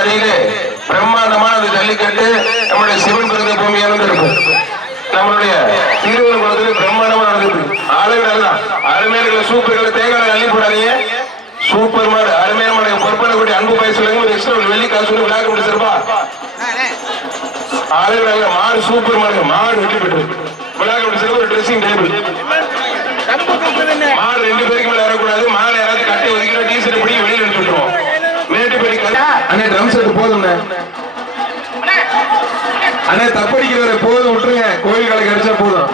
குளத்தடியிலே பிரம்மாண்டமான அந்த ஜல்லிக்கட்டு நம்முடைய சிவன் பிறந்த பூமியாக இருக்கும். நம்மளுடைய திருவள்ளுவர் குளத்தில் பிரம்மாண்டமா நடந்தது. ஆளுகள் அருமையான சூப்பர்களை தேங்காய் அள்ளி போடாதீங்க. சூப்பர் மாடு அருமையான மாடு பொறுப்பான கூடிய அன்பு பயிர் சொல்லுங்க. ஒரு எக்ஸ்ட்ரா வெள்ளி காசு விளையாட முடிச்சிருப்பா. ஆளுகள் மாடு சூப்பர் மாடு மாடு வெற்றி பெற்று விளையாட முடிச்சிருப்பா. ஒரு ட்ரெஸ்ஸிங் டேபிள் மாடு 2 பேருக்கு மேல ஏறக்கூடாது. மாடு யாராவது கட்டி ஒதுக்கினா டீசர்ட் பிடி வெளியில் எடுத்து விட்டுருவோம். மேட்டுப்படி அண்ணே ட்ரம் செட் போதும் அண்ணே தப்படிக்கிற போதும் விட்டுருங்க. கோயில் கலை கிடைச்சா போதும்.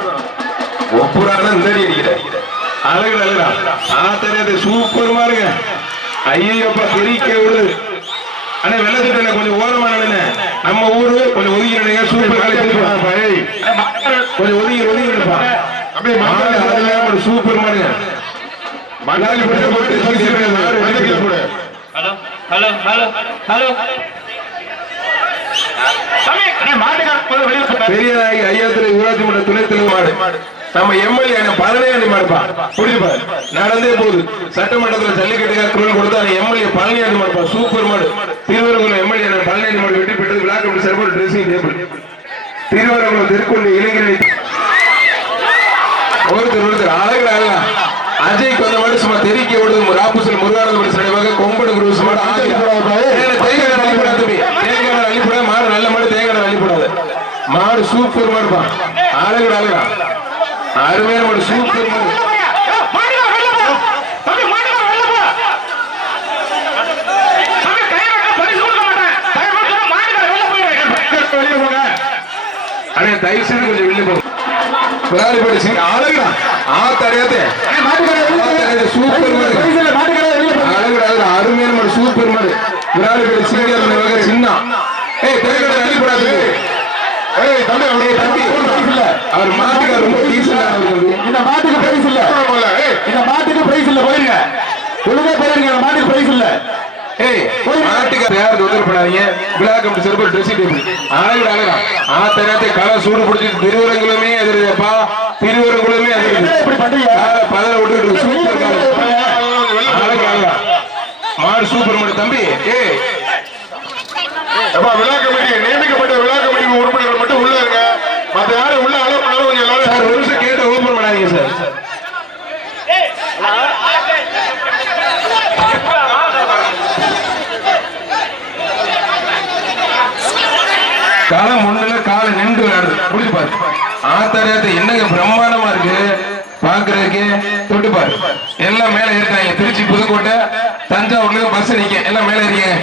ஒப்புறான இந்த அடிக்கிற அழகு அழகா தெரியாது சூப்பர் மாருங்க. ஐயப்பா தெரிக்க விடு அண்ணே வெள்ளத்திட்ட கொஞ்சம் ஓரமா நினைங்க. நம்ம ஊரு கொஞ்சம் ஒதுங்கி நினைங்க. சூப்பர் கலை கொஞ்சம் ஒதுங்கி ஒதுங்கி நினைப்பா. சூப்பர் மாடுங்க. பெரியநாயகி ஐயாத்திரை ஊராட்சி மன்ற துணைத் தலைவர் மாடு நம்ம எம்எல்ஏ பழனியாண்டி மாடுப்பா. புரியுதுப்பா நடந்தே போகுது. சட்டமன்றத்தில் ஜல்லிக்கட்டுக்காக குரல் கொடுத்தா எம்எல்ஏ பழனியாண்டி மாடுப்பா. சூப்பர் மாடு. திருவரங்குளம் எம்எல்ஏ பழனியாண்டி மாடு வெற்றி பெற்றது. விழா கமிட்டி சார்பாக ட்ரெஸ்ஸிங் டேபிள். திருவரங்குளம் திருக்கொண்டு இளைஞரணி ஒருத்தர் அழகு அழகா அஜய்க்கு வந்த மாடு சும்மா தெரிக்க விடுது. ராப்புசல் முருகானந்த நினைவாக கொம்படு குருஸ் மாடு தேங்காய் அள்ளிப்படாது. தேங்காய் அள்ளிப்படாது. மாடு நல்ல மாடு. தேங்காய் அள்ளிப்படாது. மாடு சூப்பர் மாடுப்பா. அழகு அழகா அருமையான மாடு. சூப்பர் மாடு. அண்ணே தயவு செய்து கொஞ்சம் வெளியே போகும். அருமையான மாடு. சூப்பர் மாடு. சின்ன அவர் மாட்டுக்கார ரொம்ப இந்த மாட்டுக்கு பிரைஸ் இல்ல. இந்த மாட்டுக்கு பிரைஸ் இல்ல. போயிருங்க ஒழுங்கா போயிருங்க. மாட்டுக்கு பிரைஸ் இல்ல. சூடு பிடிச்சி திருவரங்குலமே எதிர்ப்பா. திருவரங்குலமே மாடு சூப்பர் மாடு தம்பி. விழா கமிட்டி நியமிக்கப்பட்ட விழா கமிட்டி உறுப்பினர்கள் மட்டும் உள்ள இருங்க. மற்ற யாரும் உள்ள அலோ பண்ணாலும் கொஞ்சம் எல்லாரும் சார் ஒரு நிமிஷம் கேட்டு ஓபன் பண்ணாதீங்க சார். காலம் முன்னுல காலை நின்று விளையாடுது. புரிஞ்சுப்பாரு ஆத்தாரியத்தை என்னங்க பிரம்மாண்டமா இருக்கு பாக்குறதுக்கு. தொட்டுப்பாரு எல்லாம் மேல இருக்காங்க. திருச்சி புதுக்கோட்டை தஞ்சாவூர்ல பஸ் நிக்க எல்லாம் மேல இருக்கீங்க.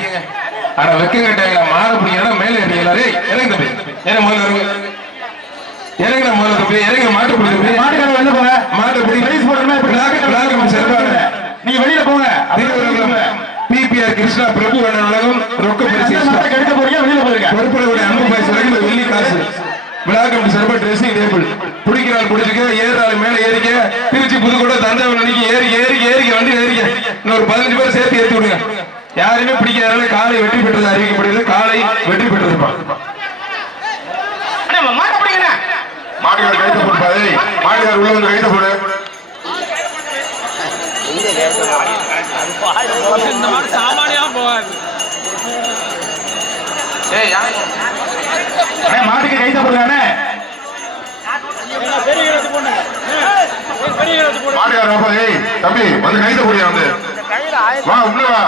ஆனா வெக்க கட்டாங்களா மாற பிடிக்கா மேல இருக்கீங்களா? இறங்க தம்பி ஏன்னா முதல்ல இறங்க இறங்க முதல்ல தம்பி இறங்க. மாட்டு பிடி மாட்டுக்கார வெளில போங்க. மாட்டு பிடி பிரைஸ் போடுறேன். நீங்க வெளியில போங்க. பிபிஆர் கிருஷ்ணா பிரபு உலகம் ரொக்க பரிசு எடுக்க போறீங்க. வெளியில போறீங்க. பொறுப்புடைய அன்பு பரிசு வெள்ளி காசு. விழா கமிட்டி சார்பா ட்ரெஸ்ஸிங் டேபிள். பிடிக்கிறாள் பிடிச்சிக்க. ஏறாள் மேல ஏறிக்க. திருச்சி புதுக்கோட்டை தஞ்சாவூர் அன்னைக்கு ஏறிக்க வண்டி ஏறிக்க. இன்னொரு 15 பேர் சேர்த்து ஏற்றி விடுங்க. யாருமே பிடிக்காத காலை வெற்றி பெற்றது அறிவிக்கப்படுகிறது. காலை வெற்றி பெற்றிருப்பான். மாட்டுக்கார கைது போடுப்பாரு. மாட்டுக்கார உள்ள வந்து கைது போடு. மாட்டுக்கு கைத போடுறானே. தம்பி வந்து கைத போடியா வந்து வா உள்ள வா.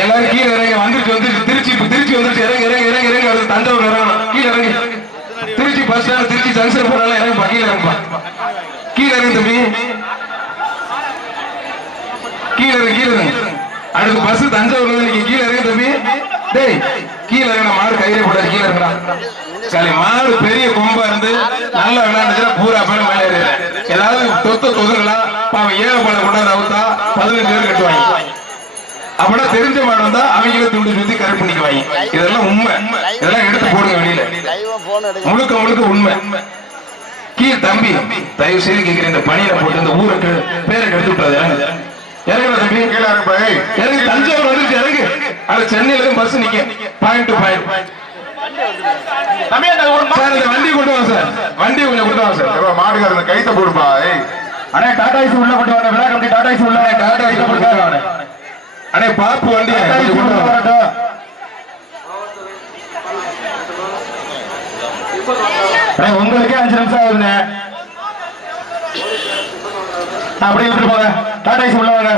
எல்லாரும் கீழே இறங்க. வந்துருச்சு திருச்சி வந்துருச்சு. இறங்க இறங்க இறங்க இறங்க வருது. தஞ்சாவூர் இறங்கணும். கீழே இறங்கி Tiruchi bus stand Tiruchi junction போனாலும் இறங்குப்பா. கீழே இறங்குப்பா. கீழே இறங்கு தம்பி. கீழே இறங்கு. அடுத்து பஸ் தஞ்சாவூர்ல நீங்க கீழே இறங்கு தம்பி. டேய் கீழே இறங்க. மாடு கையிலே போடாது. கீழே இறங்கா. சரி மாடு பெரிய கொம்பா இருந்து நல்லா விளையாண்டுச்சுன்னா பூரா பேரும் மேலே ஏறிடுற. ஏதாவது தொகுங்களா அவன் ஏழை கொண்டாந்து அவுத்தா 15 பேர் கட்டுவாங்க. அப்படின்னா தெரிஞ்ச மாடு வந்தா அவங்கள துண்டு சுத்தி கரெக்ட் பண்ணிக்குவாங்க. இதெல்லாம் உண்மை. இதெல்லாம் எடுத்து போடுங்க வெளியில. முழுக்க முழுக்க உண்மை. கீழ் தம்பி தயவு செய்து கேட்கிறேன். இந்த பணியில போட்டு இந்த ஊருக்கு பேரை கெடுத்து விட்டாது. இறங்குற தம்பி இறங்கு. தஞ்சாவூர் வந்துருச்சு இறங்கு. அது சென்னையில பஸ் நிக்க பாயிண்ட் டு பாயிண்ட். சார் இந்த வண்டி கொண்டு வாங்க சார், வண்டி கொஞ்சம் கொண்டு வாங்க சார். மாடுகாரன் கைத்த போடுப்பா. அண்ணே டாடா ஐஸ் உள்ள கொண்டு வாங்க, விழா கம்பெனி டாடா ஐஸ் உள்ள, டாடா ஐஸ் கொண்டு வாங்க அண்ணே. பாப்பு வண்டி கொண்டு வாங்க. உங்களுக்கே 5 நிமிஷம் ஆகுதுண்ணே. அப்படியே விட்டு போங்க. டாடா ஐஸ் உள்ள வாங்க.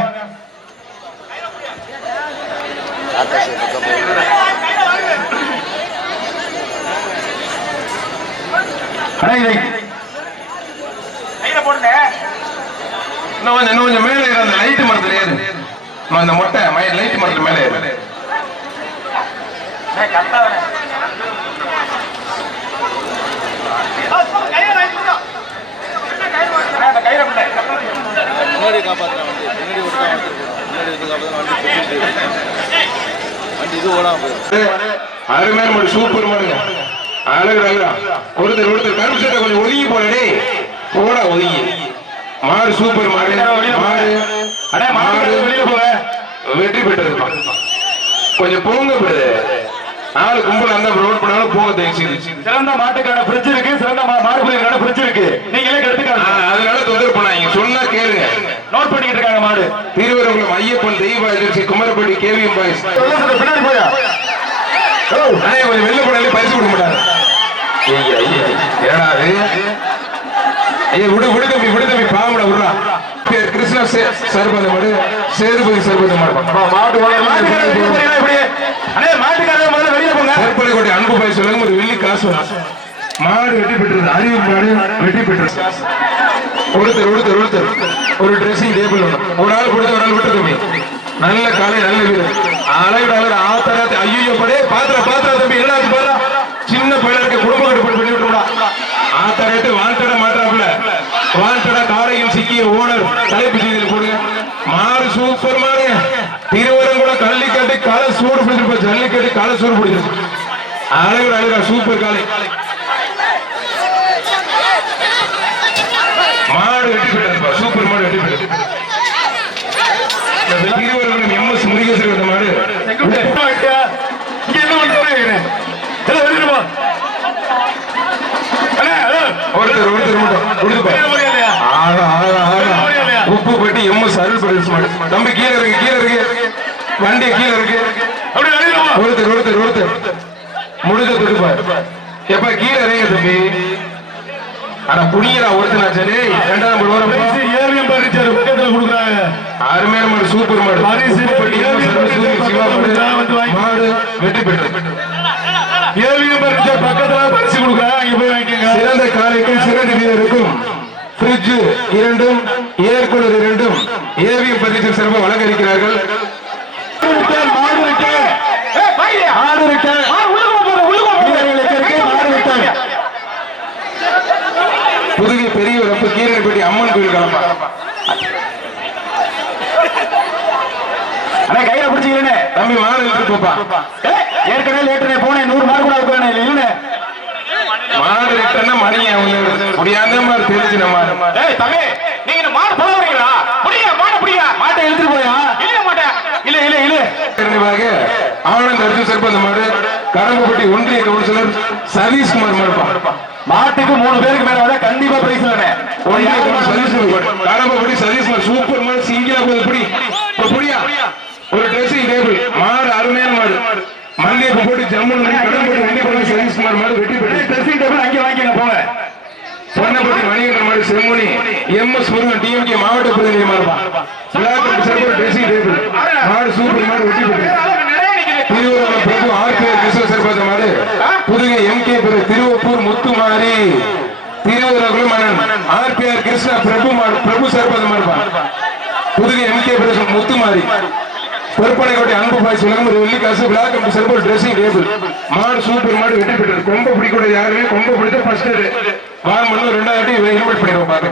இன்னும் கொஞ்சம் மேலே ஏறு, அந்த லைட் மரத்துல ஏறு, அந்த மொட்டை லைட் மரத்துல மேலே ஏறு. முன்னாடி காப்பாற்றுறேன் வண்டி, முன்னாடி வந்து வண்டி இது ஓடாம போயிடும். அருமையான மாடு, சூப்பர் மாடுங்க, அழகு அழகா. ஒருத்தர் கருப்பு சட்டை கொஞ்சம் ஒதுங்கி போனே, போடா ஒதுங்கி. மாடு சூப்பர் மாடு, மாடு வெளியில போக வெற்றி பெற்றது. கொஞ்சம் போங்க போடுது ஆளு கும்பல் அந்த ரோட் பண்ணாலும் போக தெரிஞ்சு. சிறந்த மாட்டுக்கான ஃப்ரிட்ஜ் இருக்கு, சிறந்த மாடுகளுக்கான ஃப்ரிட்ஜ் இருக்கு, நீங்களே எடுத்துக்கலாம். அதனால தொந்தரவு பண்ணாங்க, சொன்னா கேளுங்க. நோட் பண்ணிட்டு இருக்காங்க மாடு. திருவரங்குளம் ஐயப்பன் தெய்வ ஏஜென்சி, குமரப்பட்டி கேவிஎம் பாய்ஸ். பின்னாடி போயா கொஞ்சம் வெளில போனாலே பரிசு கொடுக்க மாட்டாங்க. ஏடா ஐயா விடு தம்பி பாம்பட விடுறா. கிருஷ்ணா சர்பந்த மாடு, சேதுபதி சர்பந்த மாடு. கற்பனைக்கோட்டை அன்பு பாய் சொல்லுங்க, ஒரு வெள்ளி காசு மாடு வெற்றி பெற்றது. அறிவு மாடு வெற்றி பெற்றது. ஒருத்தர் ஒரு ட்ரெஸ்ஸிங் டேபிள் ஒண்ணு, ஒரு ஆள் கொடுத்து ஒரு ஆள் விட்டு தம்பி. நல்ல காலை, நல்ல வீரர், அழகு ஆத்தரா. ஐயோ படே பாத்திர தம்பி எல்லாத்துக்கும் பாரு. சின்ன பையன் இருக்க குடும்ப கட்டுப்பாடு பண்ணி விட்டுடா. ஆத்தரட்டு வாண்டட மாட்டாப்புல, வாண்டட காரையில் சிக்கிய ஓனர் தலைப்பு செய்தியில் போடுங்க. மாடு சூப்பர் மாடு. திருவரங்குளம் கள்ளிக்கட்டு காலை சூடு பிடிச்சிருப்ப, ஜல்லிக்கட்டு காலை சூடு பிடிச்சிருக்கு. அழகா சூப்பர் காலை. மாடு வெட்டி பெற்றாருப்பா, சூப்பர் மாடு வெட்டி பெற்றது. திருவரங்குளம் எம்எஸ் முருகேசன் வந்த மாடு. உப்பு பெட்டி எம்எஸ் அருள் பிரதேச மாடு. தம்பி கீழே இருக்கு வண்டி கீழே இருக்கு. ஒருத்தர் முடிஞ்ச தொடுப்பார். எப்ப கீழே இறங்க தம்பி. ஆனா புனியரா ஒருத்தனா சரி. 2ஆம் பக்கத்துல கொடுக்குறாங்க. அருமையான மாடு, சூப்பர் மாடு. மாடு வெற்றி பெற்றது. பக்கத்துல பரிசு கொடுக்குறாங்க, போய் வாங்கிக்கோங்க. சிறந்த காலைக்கும் சிறந்த வீரருக்கும் ஃப்ரிட்ஜ் 2ம் ஏர் கூலர் 2ம் ஏவிஎம் பதிவு சிறப்பாக வழங்க இருக்கிறார்கள். புதுகை பெரிய ரப்ப கீரன்பட்டி அம்மன் கோயில் கிளம்பா. கையில பிடிச்சிக்கிறேன் தம்பி. மாடு இழுத்து போப்பா. ஏற்கனவே லேட்டனே போனேன், 100 மாடு கூட போனேன். இல்ல மாடு ரிட்டர்னா மணிங்க முடியாத மாதிரி தெரிஞ்சு நம்ம. தம்பி நீங்க மாடு போட வரீங்களா? மாட்டை இழுத்துட்டு போயா? இல்ல மாட்டேன். இல்ல ஆனந்த் அர்ஜுன் சிறப்பு மாடு. கடம்பப்பட்டி ஒன்றிய கவுன்சிலர் சதீஷ்குமார் மாடுப்பா. மாட்டுக்கு 3 பேருக்கு மேல வந்தா கண்டிப்பா பிரைஸ் இல்லனே. கடம்பப்பட்டி சதீஷ்குமார் சூப்பர் மாடு. சிங்கிளா போகுது புடியா. ஒரு ட்ரெஸ்ஸிங் டேபிள் மாடு, அருமையான மாடு. மல்லிகைப்பூ போட்டு ஜம்முன்னு கடம்பப்பட்டி வண்டி போன சதீஷ்குமார் மாடு வெற்றி பெற்று. ட்ரெஸ்ஸிங் டேபிள் அங்கே வாங்கிங்க போங்க. பொன்னப்பட்டி மணிகண்டன் மாடு செம்மொழி எம்எஸ் முருகன் டிஎம்கே மாவட்ட பிரதிநிதி மாறுபா. ட்ரெஸ்ஸிங் டேபிள் மாடு சூப்பர் மாடு வெற்றி பெற்று. திருவரங்குளம் பிரபு ஆர்பிஆர் கிருஷ்ண சர்பந்த மாடு. புதுகை எம்கே திருவப்பூர் முத்துமாரி. திருவரங்குளம் மன்னன் ஆர்பிஆர் கிருஷ்ண பிரபு சர்பந்த மாடுபா. புதுகை எம்கே முத்துமாரி. பொறுப்பனைக்கோட்டை அன்பு பாய் சுலகம் ஒரு வெள்ளி காசு. விழா கம்பி சிறப்பு ட்ரெஸ்ஸிங் டேபிள் மாடு சூப்பர் மாடு வெற்றி பெற்றது. கொம்ப பிடிக்கூட யாருமே கொம்ப பிடித்த ஃபர்ஸ்ட் வாங்க 2ஆவது ஹெல்மெட் பண்ணிடுவோம். பாத்து